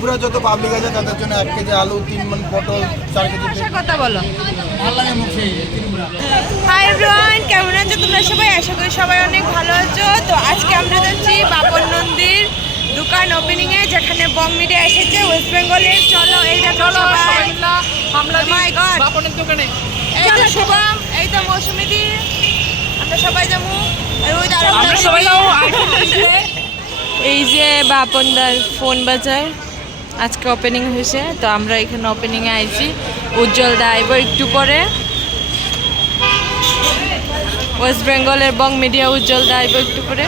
ত্রিপুরা যত পাবলিক আছে তাদের জন্য 1 কেজি আলু, 3 মণ পটল, 4 কেজি কথা বলো। ভালো লাগে মুখে ত্রিপুরা। হাই এভরিওয়ান, কেমন আছো তোমরা সবাই? আশা করি সবাই অনেক ভালো আছো। তো আজকে আমরা যাচ্ছি বাপন নন্দীর দোকান ওপেনিং এ, যেখানে বং মিডিয়া এসেছে ওয়েস্ট বেঙ্গলের। চলো এই দেখো সবাই হামলা মাই গড বাপনের দোকানে। এই তো শুভম, এই তো মৌসুমীদি, আমরা সবাই যাবো। আর ওই দাঁড়াও, আমরা সবাই যাবো। এই যে বাপনদার ফোন বাজার আজকে ওপেনিং হয়েছে, তো আমরা এখানে ওপেনিংয়ে আইছি। উজ্জ্বল দা আইব একটু পরে, ওয়েস্ট বেঙ্গলের বং মিডিয়া উজ্জ্বল দা আইব একটু পরে।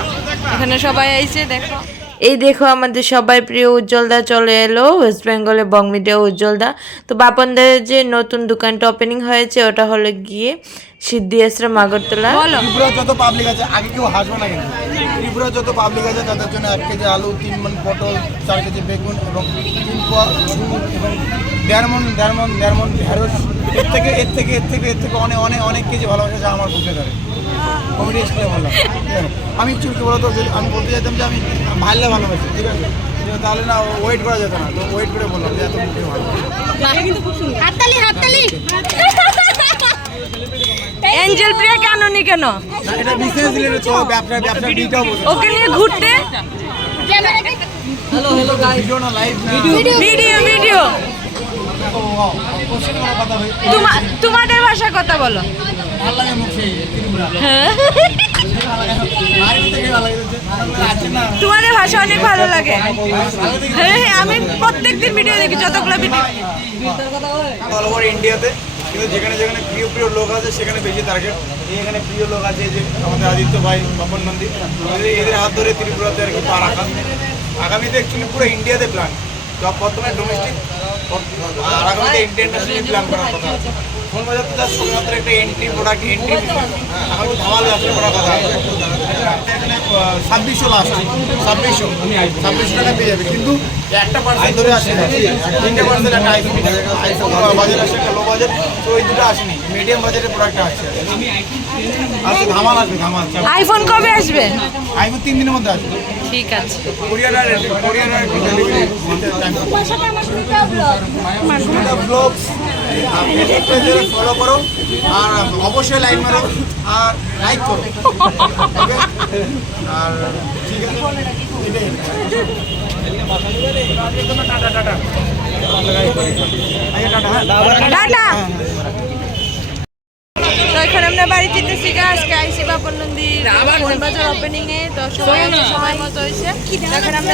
এখানে সবাই আইছে, দেখো এই দেখো আমাদের সবাই প্রিয় উজ্জ্বল দা চলে এলো, ওয়েস্ট বেঙ্গলের বং মিডিয়া উজ্জ্বল দা। তো বাপনদের যে নতুন দোকানটা ওপেনিং হয়েছে ওটা হলো গিয়ে সিদ্ধি আশ্রম আগরতলা। ত্রিপুরা যত পাবলিক আছে, আগে কেউ হাসবে না কিন্তু, ত্রিপুরা যত পাবলিক আছে তাদের জন্য 1 কেজি আলু, 3 মণ পটল, 4 কেজি বেগুন এবং 3 পোয়া দুধ এবং 1.5 মণ ঢেঁড়স। এর থেকে অনেক কিছু ভালোবাসা যা আমার বুকে ধরে। কমেডি স্টাইলে বললাম। আমি চুলকে বলতো যে আমি বলতে চাইতাম যে আমি ভালোবাসি, ঠিক আছে, তাহলে না ওয়েট করা যেত না, তো ওয়েট করে বললাম যে এত মুখে ভালো। হাততালি এঞ্জেল প্রিয়া কেন নি কেন? এটা বিজনেস রিলেটেড, তো ব্যবসা ডিটাও বলতে। ওকে নিয়ে ঘুরতে। হ্যালো গাইস, ভিডিও না লাইভ না ভিডিও। তোমাদের ভাষায় কথা বলো। ভালো লাগে মুখে ত্রিপুরা। তোমাদের ভাষা অনেক ভালো লাগে। হ্যাঁ, আমি প্রত্যেকদিন ভিডিও দেখি, যতগুলো ভিডিও অল ওভার ইন্ডিয়াতে, কিন্তু যেখানে যেখানে প্রিয় লোক আছে সেখানে বেশি টার্গেট। এখানে প্রিয় লোক আছে যে আমাদের আদিত্য ভাই, বাপন নন্দী, এদের হাত ধরে ত্রিপুরাতে আর কি পা রাখা। আগামীতে অ্যাকচুয়ালি পুরো ইন্ডিয়াতে প্ল্যান, প্রথমে ডোমেস্টিক আর আগামীতে ইন্টারন্যাশনালি প্ল্যান করার কথা আছে। ফোন বাজার তো জাস্ট শুধুমাত্র একটা এন্ট্রি প্রোডাক্ট, আগামী ধামাল ব্যবসা করার কথা আছে। এখানে 2600 লাস্ট, 2600 টাকা পেয়ে যাবে, কিন্তু একটা পার্সেন্ট ধরে আসে না, 3টে পার্সেন্ট একটা আইফোন বাজার আসে, একটা লো বাজেট, তো ওই দুটো আসেনি, মিডিয়াম বাজেটের প্রোডাক্ট আসছে। আজকে ধামাল আসবে, ধামাল। আইফোন কবে আসবে? আইফোন 3 দিনের মধ্যে আসবে। ঠিক আছে। কোরিয়ার ডেলিভারি ব্লগস ফলো করো, আর অবশ্যই লাইক মারো আর লাইক করো, আর ঠিক আছে, টাটা। তো এখন আমরা বাড়ি যেতেছি, আজকে আইসি বাপন নন্দীর বাজার ওপেনিং এ। তো সবাই সময় মতো হয়েছে, এখন আমরা